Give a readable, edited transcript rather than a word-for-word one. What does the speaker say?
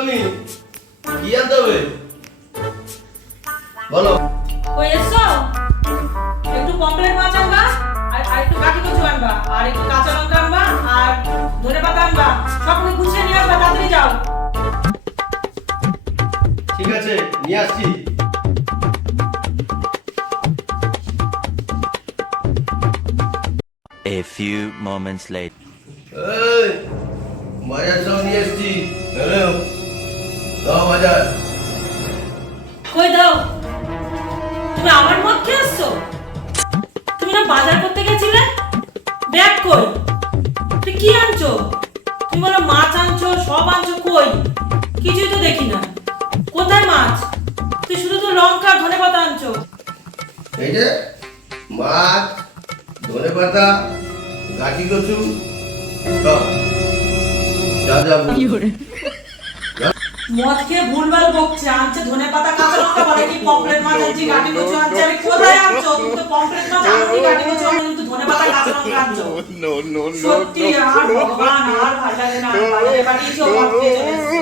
তুমি কি আনতে হবে বলো। কই এসো? একটু পমফ্রেট মাছ আনবা, আর একটু কাঠি কচু আনবা, আর একটু কাঁচা লঙ্কা আনবা, আর ধনেপাতা আনবা। সবগুলো গুছিয়ে নিয়ে আসবা, তাড়াতাড়ি যাও। ঠিক আছে, নিয়ে আসছি। A few moments later. এই বাজার সব নিয়ে এসছি। হ্যালো, দাও বাজার। কই দাও? তুমি আমার মত খেয়ে আসছো? তুমি না বাজার করতে গেছিলে? ব্যাগ কই? তুই কি আনছো? তুমি বলো মাছ আনছো, সব আনছো, কই? কিছুই তো দেখি না। কোথায় মাছ? তুই শুধু তো লঙ্কা আর ধনেপাতা আনছো। এই যে মাছ, ধনেপাতা, গাঠি কচু, সব যা যা বলি। মদ খেয়ে ভুলভাল বকছে, আনছে ধনেপাতা কাঁচা লঙ্কা, বলে কি পমফ্রেট মাছ আনছি, গাঠি কচু আনছি। আমি কোথায় আনছো? তুমি তো পমফ্রেট মাছ আনছি, গাঠি কচু আনছো, কিন্তু ধনেপাতা কাঁচা লঙ্কা আনছো। সত্যি আর ভগবান, আর ভালো লাগে না। বাজারে পাঠিয়েছো, মদ খেয়ে চলে এসেছো।